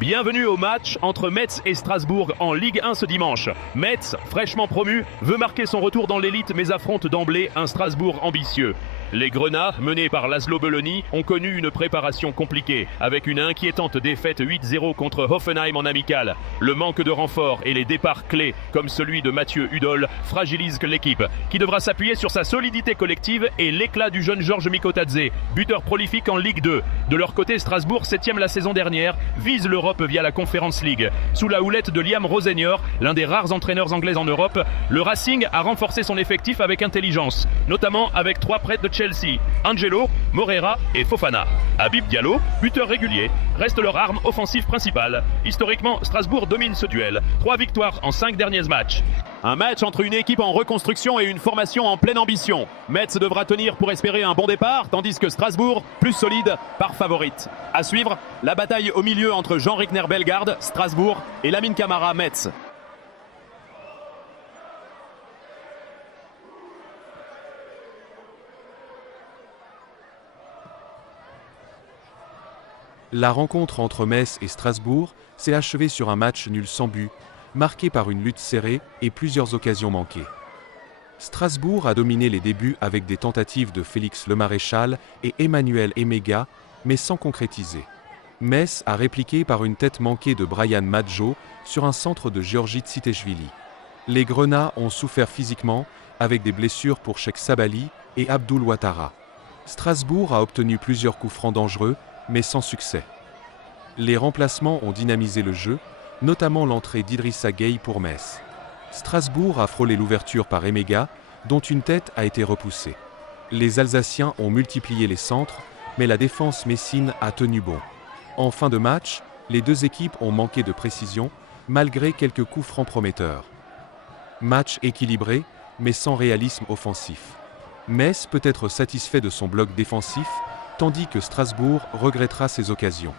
Bienvenue au match entre Metz et Strasbourg en Ligue 1 ce dimanche. Metz, fraîchement promu, veut marquer son retour dans l'élite mais affronte d'emblée un Strasbourg ambitieux. Les Grenats, menés par Laszlo Belloni, ont connu une préparation compliquée, avec une inquiétante défaite 8-0 contre Hoffenheim en amical. Le manque de renforts et les départs clés, comme celui de Mathieu Hudol, fragilisent l'équipe, qui devra s'appuyer sur sa solidité collective et l'éclat du jeune Georges Mikotadze, buteur prolifique en Ligue 2. De leur côté, Strasbourg, 7e la saison dernière, vise l'Europe via la Conference League. Sous la houlette de Liam Rosenior, l'un des rares entraîneurs anglais en Europe, le Racing a renforcé son effectif avec intelligence, notamment avec 3 prêts de Chelsea, Angelo, Moreira et Fofana. Habib Diallo, buteur régulier, reste leur arme offensive principale. Historiquement, Strasbourg domine ce duel. 3 victoires en 5 derniers matchs. Un match entre une équipe en reconstruction et une formation en pleine ambition. Metz devra tenir pour espérer un bon départ, tandis que Strasbourg, plus solide, part favorite. À suivre, la bataille au milieu entre Jean Rickner Bellegarde, Strasbourg, et Lamine Camara, Metz. La rencontre entre Metz et Strasbourg s'est achevée sur un match nul sans but, marqué par une lutte serrée et plusieurs occasions manquées. Strasbourg a dominé les débuts avec des tentatives de Félix Lemaréchal et Emmanuel Emega, mais sans concrétiser. Metz a répliqué par une tête manquée de Brian Madjo sur un centre de Giorgi Tsiteshvili. Les Grenats ont souffert physiquement, avec des blessures pour Cheikh Sabali et Abdoul Ouattara. Strasbourg a obtenu plusieurs coups francs dangereux, mais sans succès. Les remplacements ont dynamisé le jeu, notamment l'entrée d'Idrissa Gueye pour Metz. Strasbourg a frôlé l'ouverture par Emega, dont une tête a été repoussée. Les Alsaciens ont multiplié les centres, mais la défense messine a tenu bon. En fin de match, les deux équipes ont manqué de précision, malgré quelques coups francs prometteurs. Match équilibré, mais sans réalisme offensif. Metz peut être satisfait de son bloc défensif, tandis que Strasbourg regrettera ses occasions.